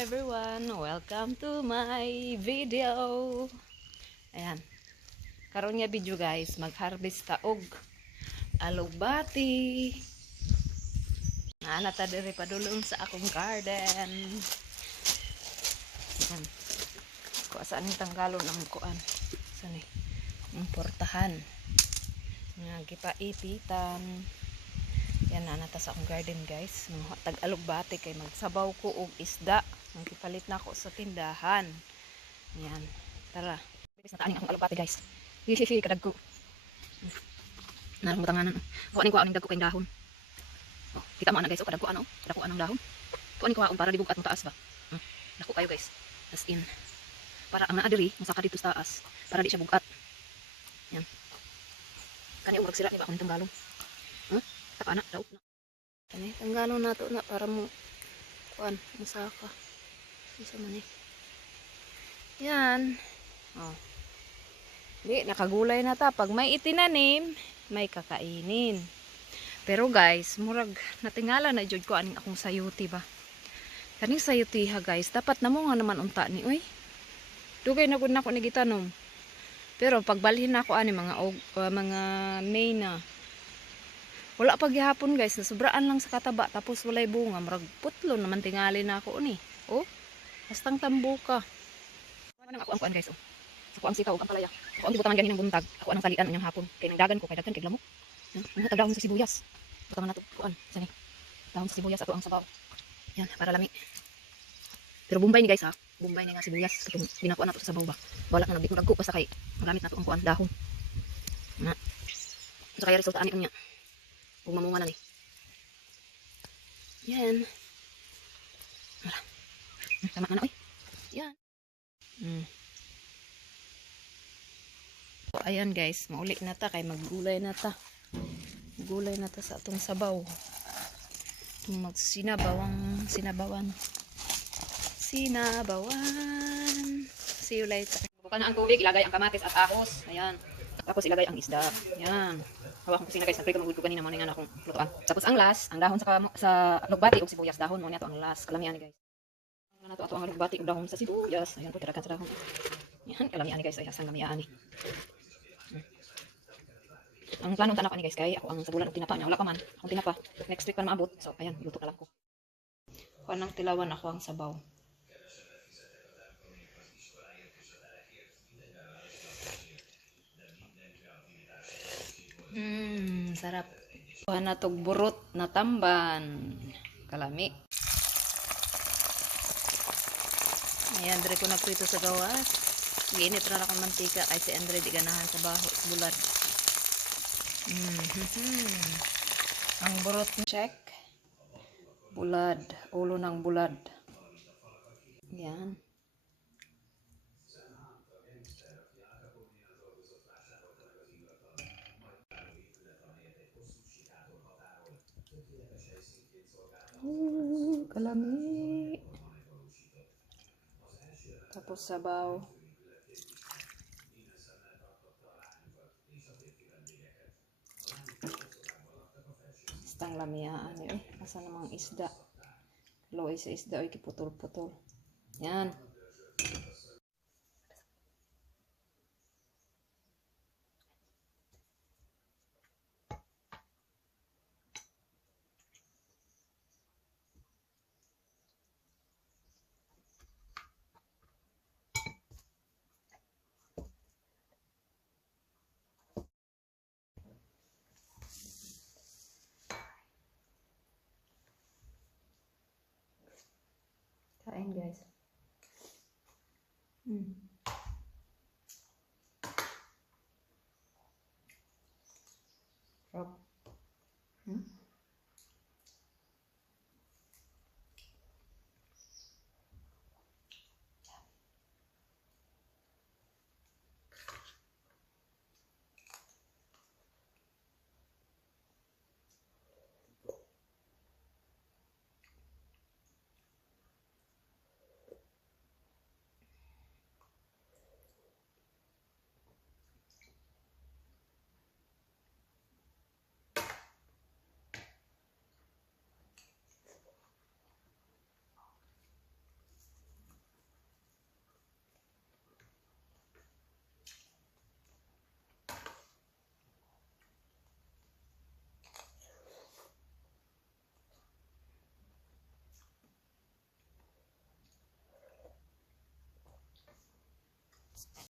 everyone, welcome to my video. Ayan. Karon nga video guys, mag-harvest ta og alugbati. Naana ta diri padulong sa akong garden. Ayan. Kuha saan yung tanggalon ang kuan. Saan eh? Ang portahan. Nga, gipaipitan. Yan na nata sa akong garden guys. Mga tag alugbati kay magsabaw ko og isda. Ang kipalit na ako sa tindahan. Yan. Tara. Bilis na akong alugbati guys. Hihihi kadag ko. Narang butanganan. Kuha ni kuha ning dagko kay dahon. Oh, kita mo na guys, oh, kadag ko ano? Kadag ko anong dahon. Kuha ni kuha para dibug atong taas ba. Hmm. Dako kayo guys. As in. Para ang naadiri, masaka dito sa taas. Para di siya bugat. Yan. Kanya urag sila ni ba akong tanggalong. Taka na, daw. Kani, tanggalon na to na para mo kuan, masaka. Isa man eh. Yan. Oh. Di, nakagulay na ta. Pag may itinanim, may kakainin. Pero guys, murag natingala na jud ko aning akong sayuti ba. Kaning sayuti ha guys, dapat namo nga naman unta ni oy. Dugay na gud nako ni gitanom. Pero pagbalhin na ako ani mga og, uh, mga May na. Wala pa gihapon guys, nasubraan lang sa kataba tapos walay bunga, murag putlo naman tingali na ako ni. Oh, bastang tambuka. Ano nang ako ang kuan guys oh. Ako ang sitaw ang palaya. Ako ang gibutangan ganin ng buntag. Ako ang salian anyang hapon. Kay nagdagan ko kay daghan kay lamok. Yan, Ang hatag dahon sa sibuyas. Butangan nato kuan. Sani. Dahon sa sibuyas ato ang sabaw. Yan, para lami. Pero bumbay ni guys ha. Bumbay ni nga sibuyas. Katong ginakuha nato sa sabaw ba. Wala na nabit ko basta kay magamit nato ang kuan dahon. Na. Sa kaya resulta ani unya. Kung mamunga na ni. Yan. Wala. Tama na oy. Yan. Hmm. So, ayan guys, mauli na ta kay maggulay na ta. Gulay na ta sa atong sabaw. Itong magsinabawang sinabawan. Sinabawan. See you later. Bukan na ang tubig, ilagay ang kamatis at ahos. Ayan. Tapos ilagay ang isda. Ayan. Hawak kusina guys, nagpray ko magulog kanina mo na nga akong lutuan. Tapos ang last, ang dahon sa sa lugbati ug sibuyas dahon mo niya to ang last. Kalamian ni guys. Ano na to ato ang lugbati ug dahon sa sibuyas. Ayan po tirakan sa dahon. Yan, kalamian ni guys ay hasang lamian ni. Hmm. Ang plano ta na ko ni guys kay ako ang sa bulan og tinapa niya wala pa man. Ang tinapa next week pa maabot. So ayan, luto na lang ko. Kuha ng tilawan ako ang sabaw. Sarap. Kuha na tog burot na tamban. Kalami. Ayan, dire ko nagprito sa gawas. Giinit na akong mantika kay si Andre di ganahan sa baho sa bulad. Mm Ang burot check. Bulad. Ulo ng bulad. Yan. Kalami. Tapos sabaw. Bastang lamiyaan eh. Asa namang isda. Loy sa isda. Oy, kiputol-putol. Yan. Guys. Mm.